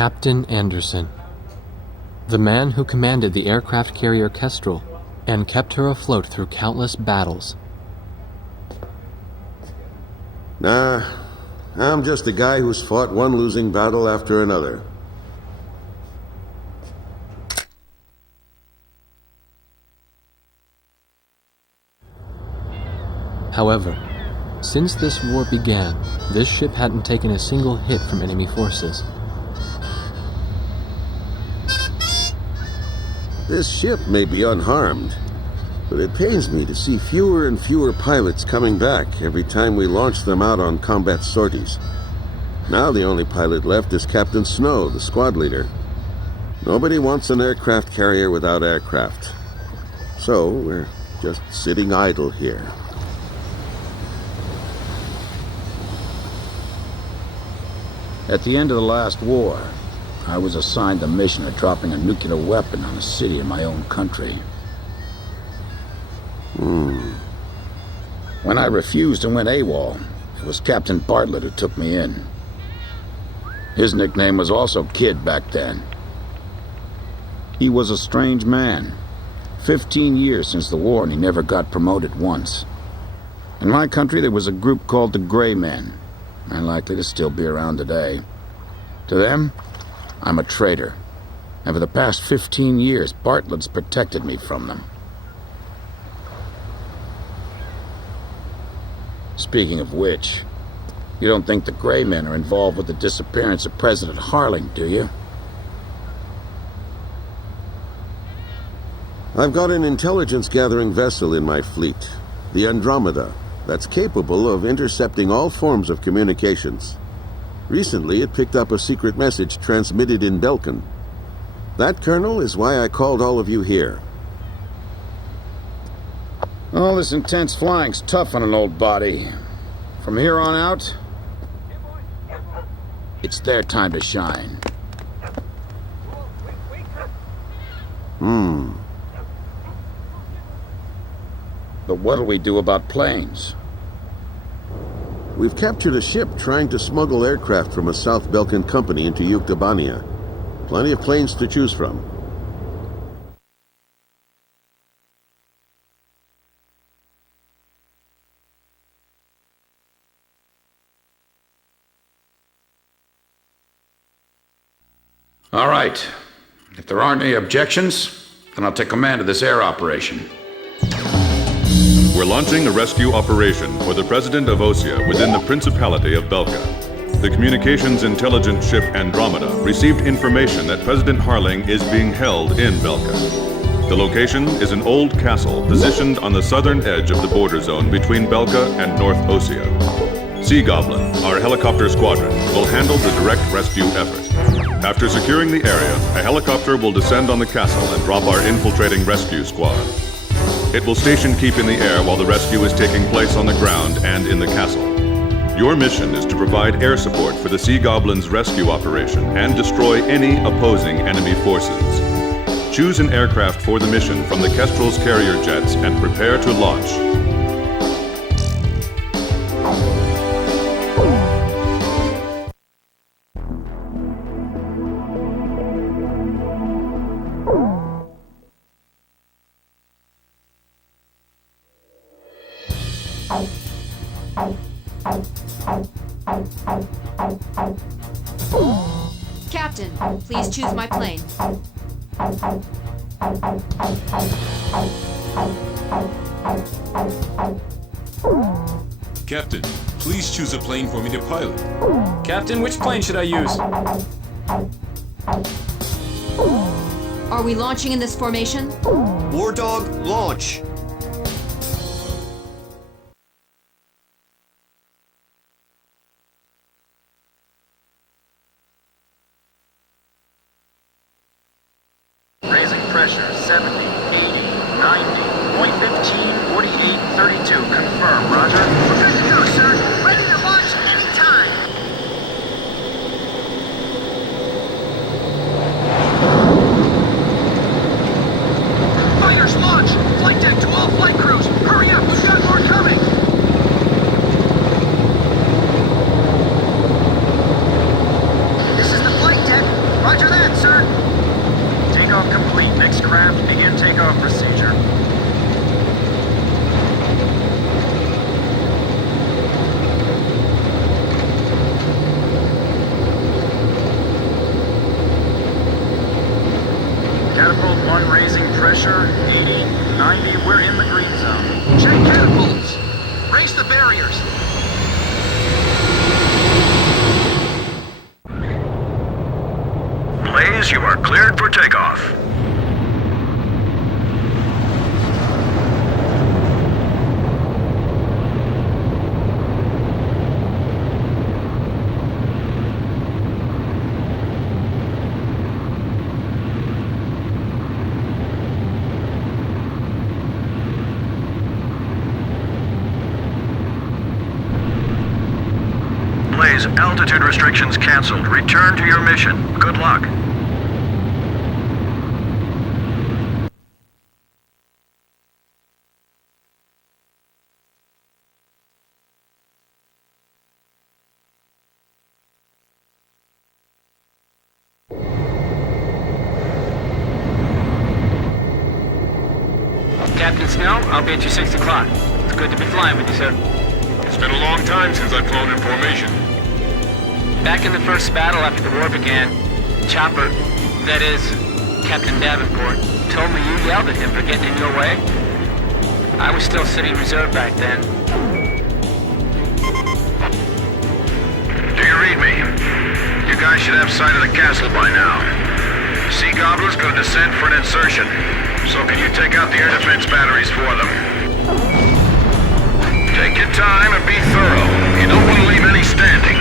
Captain Anderson, the man who commanded the aircraft carrier Kestrel and kept her afloat through countless battles. Nah, I'm just a guy who's fought one losing battle after another. However, since this war began, this ship hadn't taken a single hit from enemy forces. This ship may be unharmed, but it pains me to see fewer and fewer pilots coming back every time we launch them out on combat sorties. Now the only pilot left is Captain Snow, the squad leader. Nobody wants an aircraft carrier without aircraft. So we're just sitting idle here. At the end of the last war, I was assigned the mission of dropping a nuclear weapon on a city in my own country. When I refused and went AWOL, it was Captain Bartlett who took me in. His nickname was also Kid back then. He was a strange man. 15 years since the war and he never got promoted once. In my country there was a group called the Gray Men, and likely to still be around today. To them, I'm a traitor, and for the past 15 years, Bartlett's protected me from them. Speaking of which, you don't think the Gray Men are involved with the disappearance of President Harling, do you? I've got an intelligence-gathering vessel in my fleet, the Andromeda, that's capable of intercepting all forms of communications. Recently, it picked up a secret message transmitted in Belkan. That, Colonel, is why I called all of you here. All this intense flying's tough on an old body. From here on out, it's their time to shine. But what'll we do about planes? We've captured a ship trying to smuggle aircraft from a South Belkan company into Yuktobania. Plenty of planes to choose from. All right. If there aren't any objections, then I'll take command of this air operation. We're launching a rescue operation for the President of Osia within the Principality of Belka. The communications intelligence ship Andromeda received information that President Harling is being held in Belka. The location is an old castle positioned on the southern edge of the border zone between Belka and North Osia. Sea Goblin, our helicopter squadron, will handle the direct rescue effort. After securing the area, a helicopter will descend on the castle and drop our infiltrating rescue squad. It will station keep in the air while the rescue is taking place on the ground and in the castle. Your mission is to provide air support for the Sea Goblin's rescue operation and destroy any opposing enemy forces. Choose an aircraft for the mission from the Kestrel's carrier jets and prepare to launch. Captain, please choose my plane. Captain, please choose a plane for me to pilot. Captain, which plane should I use? Are we launching in this formation? War Dog, launch! Raising pressure, 70, 80, 90, point 15, 48, 32. Confirm, roger. We're good to go, sir. Ready to launch anytime. Fighters, launch! Flight deck to all flight crews. Hurry up, we've got more coming. This is the flight deck. Fighters, you are cleared for takeoff. Blaze, altitude restrictions canceled. Return to your mission. Good luck. Captain Snow, I'll be at you 6 o'clock. It's good to be flying with you, sir. It's been a long time since I've flown in formation. Back in the first battle after the war began, Chopper, that is, Captain Davenport, told me you yelled at him for getting in your way. I was still sitting reserve back then. Do you read me? You guys should have sight of the castle by now. Sea Goblin's gonna descend for an insertion. So can you take out the air defense batteries for them? Take your time and be thorough. You don't want to leave any standing.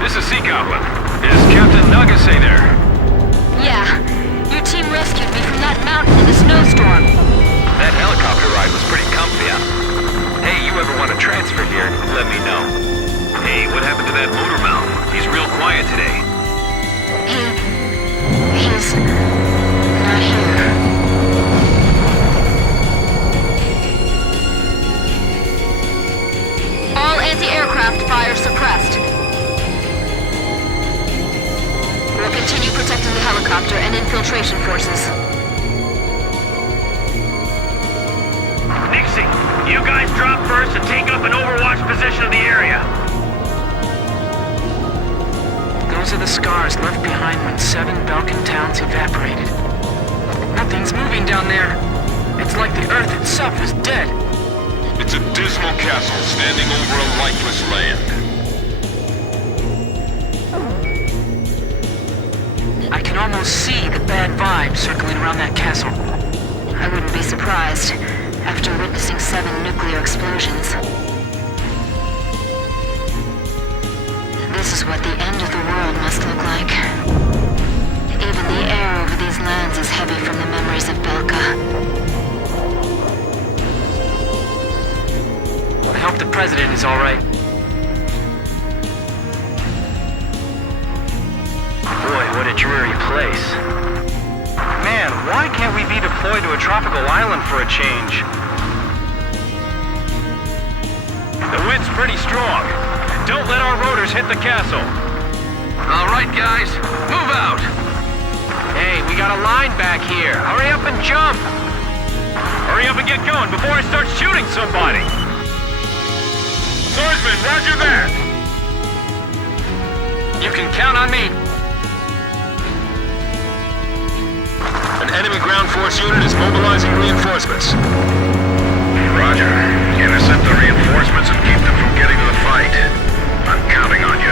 This is Sea Goblin. Is Captain Nagase there? Yeah. Your team rescued me from that mountain in the snowstorm. That helicopter ride was pretty comfy, huh? Hey, you ever want to transfer here, let me know. Hey, what happened to that motor mount? He's real quiet today. He's not here. All anti-aircraft fire suppressed. We'll continue protecting the helicopter and infiltration forces. Nixie, you guys drop first and take up an overwatch position of the area. Those are the scars left behind when 7 Balkan towns evaporated. Nothing's moving down there. It's like the Earth itself is dead. It's a dismal castle standing over a lifeless land. I can almost see the bad vibes circling around that castle. I wouldn't be surprised after witnessing 7 nuclear explosions. This is what the end of the world must look like. Even the air over these lands is heavy from the memories of Belka. I hope the president is all right. Boy, what a dreary place. Man, why can't we be deployed to a tropical island for a change? The wind's pretty strong. Don't let our rotors hit the castle. All right, guys, move out. Hey, we got a line back here. Hurry up and jump. Hurry up and get going before I start shooting somebody. Swordsman, roger that! You can count on me. An enemy ground force unit is mobilizing reinforcements. Roger. Intercept the reinforcements and keep them from getting to the fight. I'm counting on you.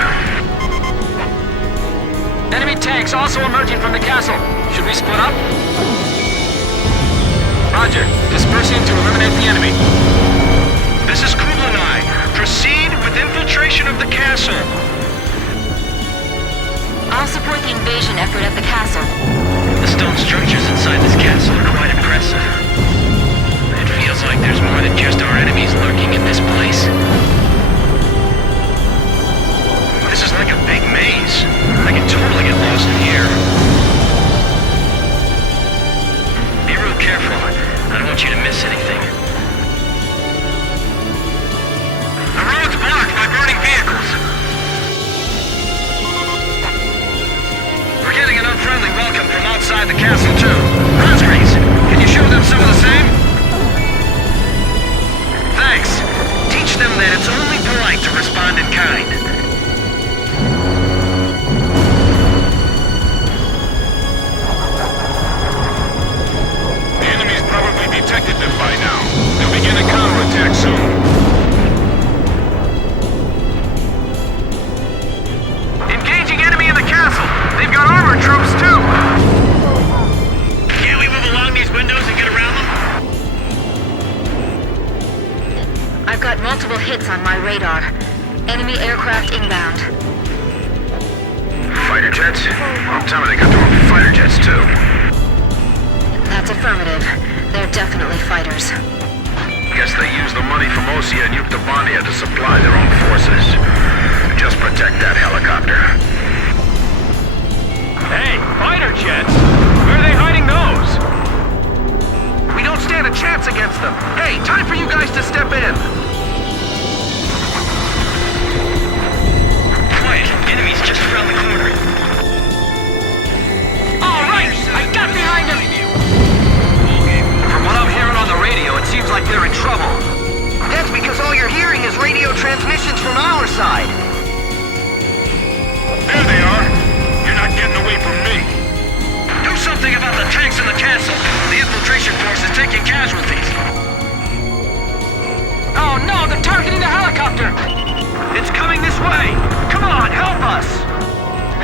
Enemy tanks also emerging from the castle. Should we split up? Roger. Dispersing to eliminate the enemy. This is Kublai. Proceed with infiltration of the castle. I'll support the invasion effort at the castle. The stone structures inside this castle are quite impressive. It feels like there's more than just our enemies lurking in this place. This is like a big maze. I can totally get lost in here. Be real careful. I don't want you to miss anything. The road's blocked by burning vehicles. We're getting an unfriendly welcome from outside the castle, too. Rosgreaves, can you show them some of the same? Thanks. Teach them that it's only polite to respond in kind. The enemy's probably detected them by now. They'll begin a counterattack soon. Engaging enemy in the Visual hits on my radar. Enemy aircraft inbound. Fighter jets? Well, tell me they got their own fighter jets, too. That's affirmative. They're definitely fighters. Guess they use the money from Osea and Yuctabandia to supply their own forces. Just protect that helicopter. Hey, fighter jets? Where are they hiding those? We don't stand a chance against them. Hey, time for you guys to step in. Quiet. Enemies just around the corner. All right, I got behind them. From what I'm hearing on the radio, it seems like they're in trouble. That's because all you're hearing is radio transmissions from our side. There they are. You're not getting away from me. Do something about the tanks in the castle. The infiltration force is taking casualties. Oh no, they're targeting the helicopter. It's coming this way. Come on, help us.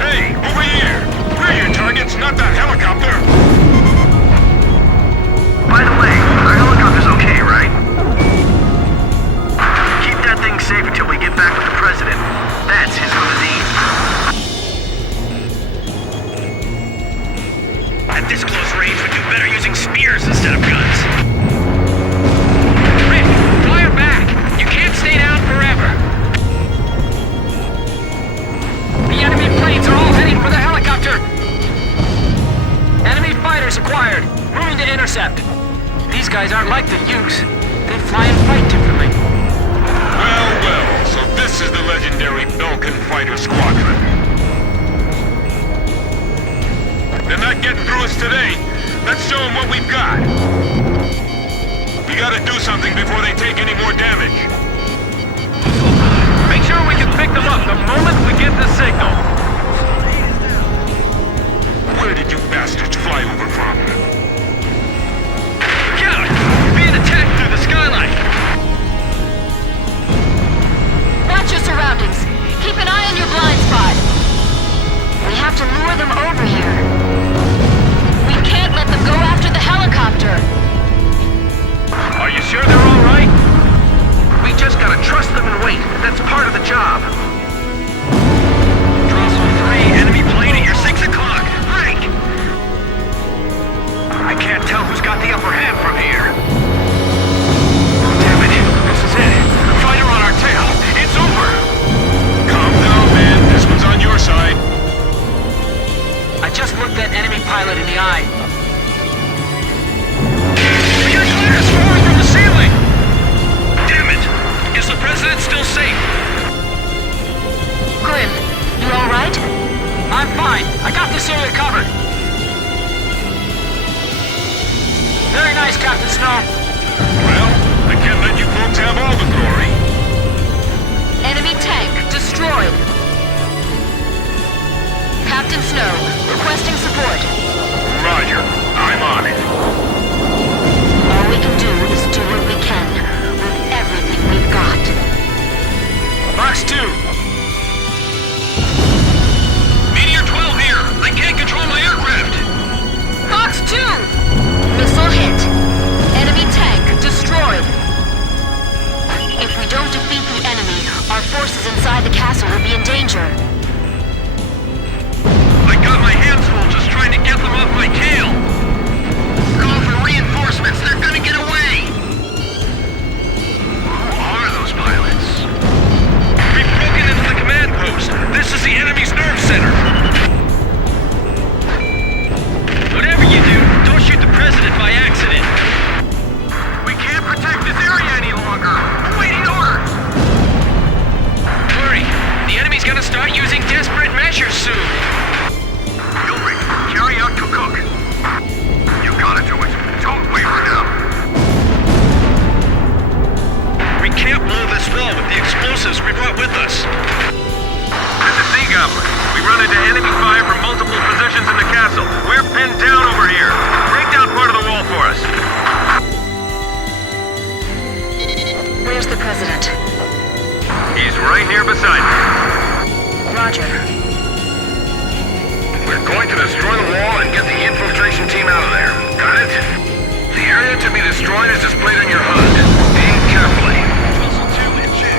Hey, over here. We're your targets, not that helicopter. By the way, our helicopter's okay, right? Keep that thing safe until we get back with the president. That's his cuisine. At this close range, we'd do better using spears instead of guns. Rick, fire back! You can't stay down forever. The enemy planes are all heading for the helicopter. Enemy fighters acquired. Moving to intercept. These guys aren't like the Ukes. They fly and fight differently. Well, so this is the legendary Belkan Fighter Squadron. They're not getting through us today. Let's show them what we've got. We gotta do something before they take any more damage. Make sure we can pick them up the moment we get the signal. Where did you bastards fly over from? Look out! We're being attacked through the skyline. Watch your surroundings. Keep an eye on your blind spot. We have to lure them over here. We can't let them go after the helicopter. Are you sure they're all right? We just gotta trust them and wait. That's part of the job. Drossel 3, enemy plane at your 6 o'clock. Right! I can't tell who's got the upper hand from here. Damn it, this is it. Fighter on our tail. It's over. Calm down, man. This one's on your side. I just looked that enemy pilot in the eye. We got glass falling from the ceiling! Damn it! Is the president still safe? Grim, you alright? I'm fine. I got this area covered. Very nice, Captain Snow. Well, I can't let you folks have all the glory. Enemy tank destroyed. Captain Snow, requesting support. Roger. I'm on it. All we can do is do what we can with everything we've got. Box 2. Meteor 12 here. I can't control my aircraft. Box 2! Missile hit. Enemy tank destroyed. If we don't defeat the enemy, our forces inside the castle will be in danger. I got my hands full just trying to get them off my tail. Call for reinforcements. They're gonna get away. Who are those pilots? We've broken into the command post. This is the enemy's nerve center. Whatever you do, don't shoot the president by accident. We can't protect this area any longer. We're waiting orders. Hurry. The enemy's gonna start using desperate measures soon. Gilry, carry out Cook. You gotta do it. Don't waver now. We can't blow this wall with the explosives we brought with us. This is Sea Goblin. We run into enemy fire from multiple positions in the castle. We're pinned down over here. Break down part of the wall for us. Where's the president? He's right here beside me. Roger. We're going to destroy the wall and get the infiltration team out of there. Got it? The area to be destroyed is displayed on your HUD. Aim carefully. Russell 2 in check.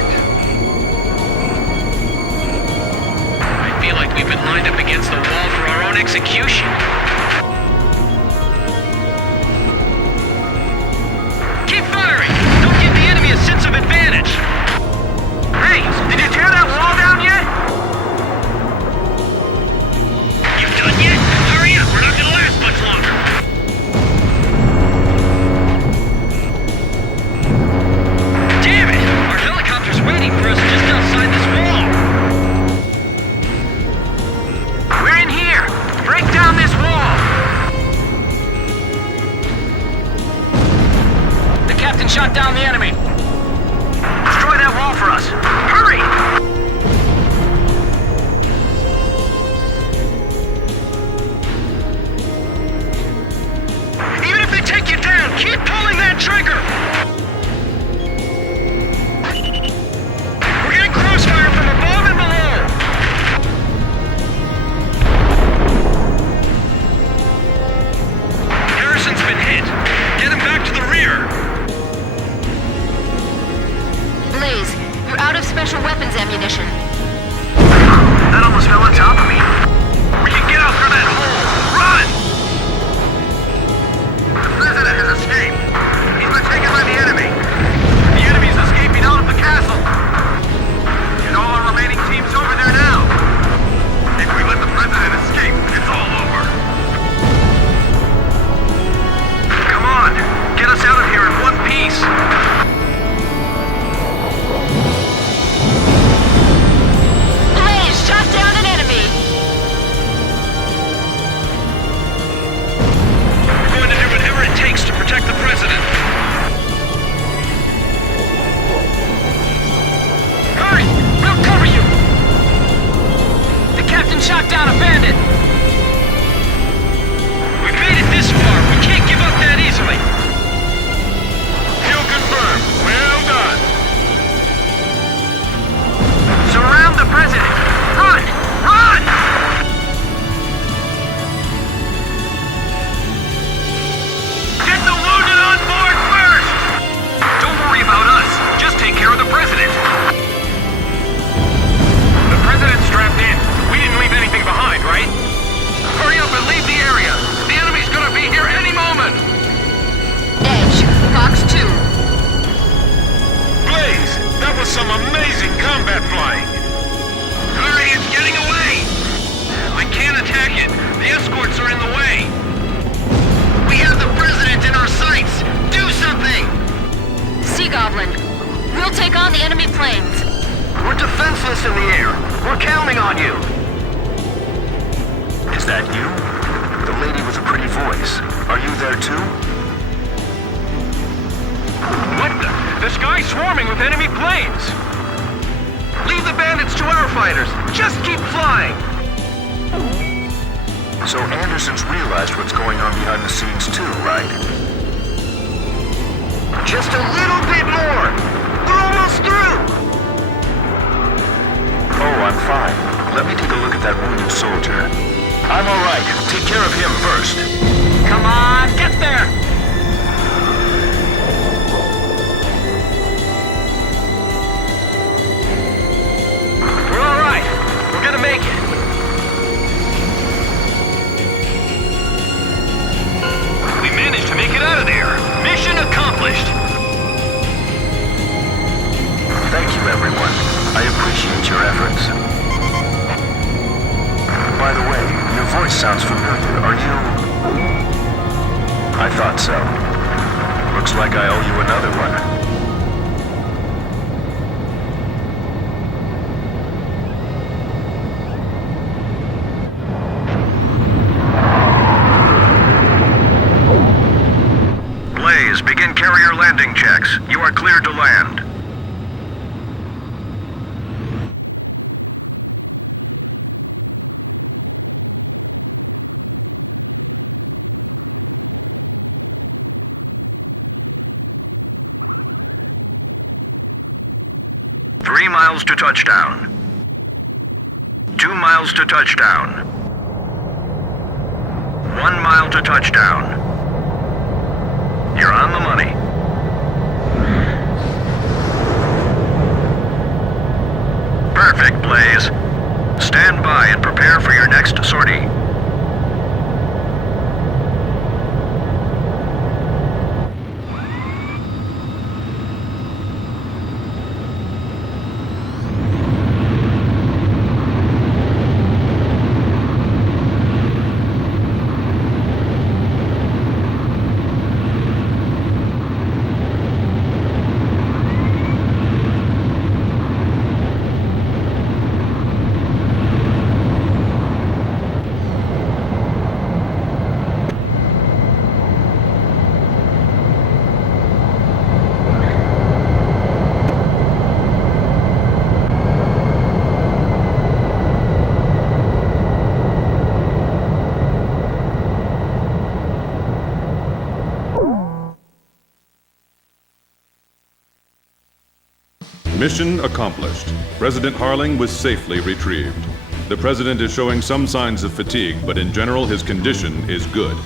You're out of special weapons ammunition. That almost fell on top of me. We can get out through that hole. Run! The president has escaped. He's been taken by the enemy. The enemy's escaping out of the castle. Get all our remaining teams over there now. If we let the president escape, it's all over. Come on, get us out of here in one piece. Blaze shot down an enemy. We're going to do whatever it takes to protect the president. Hurry! We'll cover you! The captain shot down a bandit! We've made it this far. We can't give up that easily. Kill confirmed. Well done. Surround the president! Run! Run! Get the wounded on board first! Don't worry about us. Just take care of the president. The president's strapped in. We didn't leave anything behind, right? Hurry up and leave the area. The enemy's gonna be here any moment. Edge, Fox 2. Blaze, that was some amazing combat flying. Hurry, it's getting away. I can't attack it. The escorts are in the way. We have the president in our sights. Do something. Sea Goblin. We'll take on the enemy planes. We're defenseless in the air. We're counting on you. Is that you? The lady with the pretty voice. Are you there too? What the? The sky's swarming with enemy planes! Leave the bandits to our fighters. Just keep flying. So Anderson's realized what's going on behind the scenes too, right? Just a little bit more. We're almost through. Oh, I'm fine. Let me take a look at that wounded soldier. I'm all right. Take care of him first. Come on, get there! We're all right. We're gonna make it. We managed to make it out of there. Mission accomplished. Thank you, everyone. I appreciate your efforts. By the way, your voice sounds familiar. Are you... I thought so. Looks like I owe you another one. Blaze, begin carrier landing checks. You are cleared to land. miles to touchdown. 2 miles to touchdown. 1 mile to touchdown. You're on the money. Perfect, Blaze. Stand by and prepare for your next sortie. Mission accomplished. President Harling was safely retrieved. The President is showing some signs of fatigue, but in general his condition is good.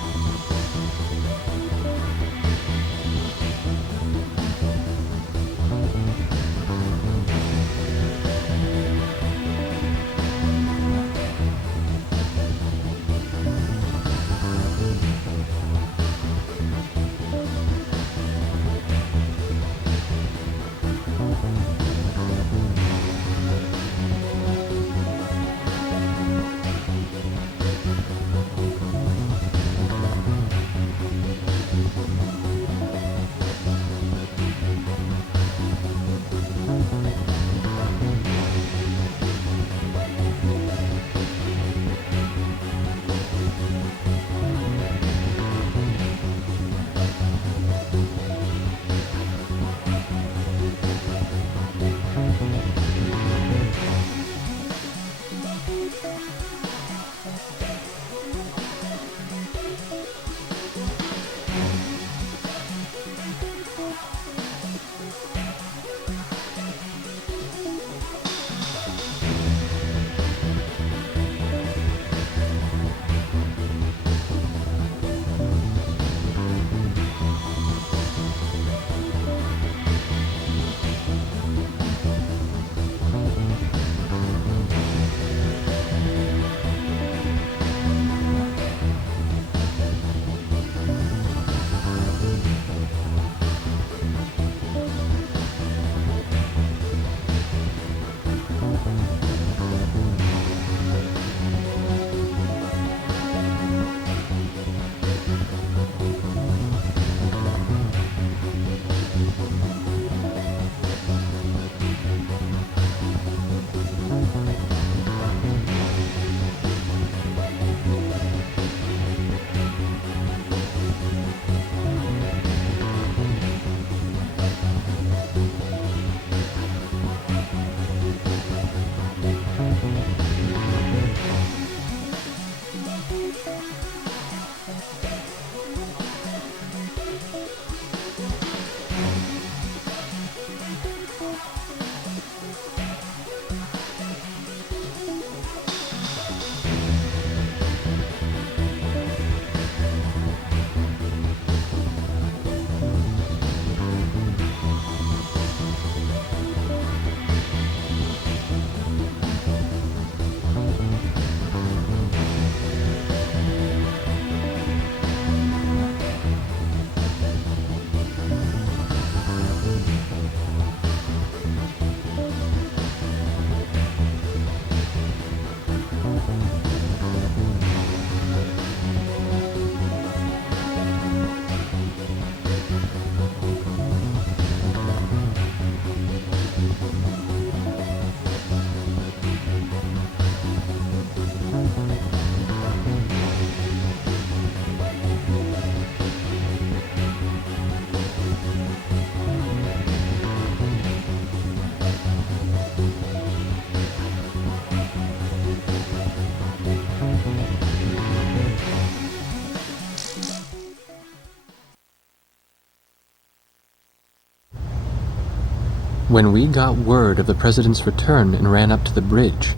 When we got word of the president's return and ran up to the bridge,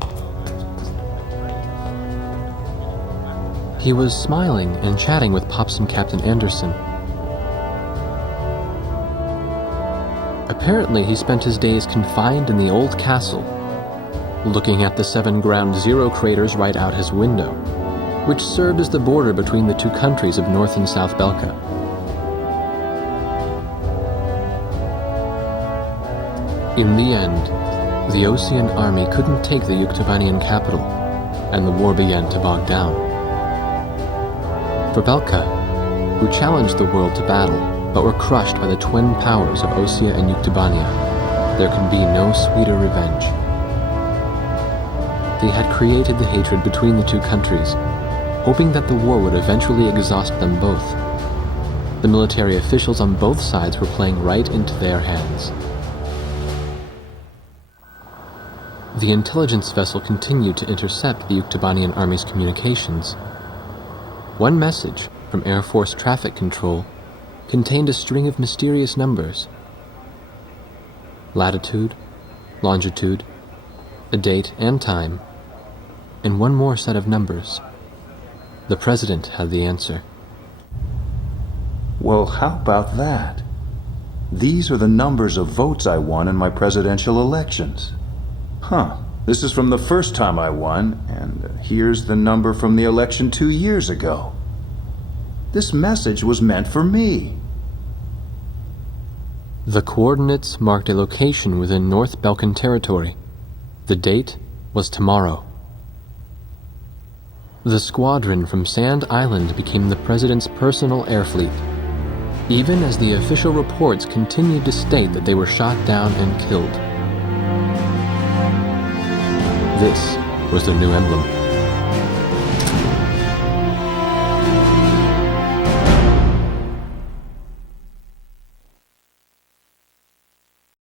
he was smiling and chatting with Pops and Captain Anderson. Apparently, he spent his days confined in the old castle, looking at the 7 Ground Zero craters right out his window, which served as the border between the two countries of North and South Belka. In the end, the Osean army couldn't take the Yuktobanian capital, and the war began to bog down. For Belka, who challenged the world to battle, but were crushed by the twin powers of Osea and Yuktobania, there could be no sweeter revenge. They had created the hatred between the two countries, hoping that the war would eventually exhaust them both. The military officials on both sides were playing right into their hands. The intelligence vessel continued to intercept the Yuktobanian army's communications. One message from Air Force Traffic Control contained a string of mysterious numbers. Latitude, longitude, a date and time, and one more set of numbers. The president had the answer. Well, how about that? These are the numbers of votes I won in my presidential elections. Huh, this is from the first time I won, and here's the number from the election 2 years ago. This message was meant for me. The coordinates marked a location within North Balkan territory. The date was tomorrow. The squadron from Sand Island became the president's personal air fleet, even as the official reports continued to state that they were shot down and killed. This was the new emblem.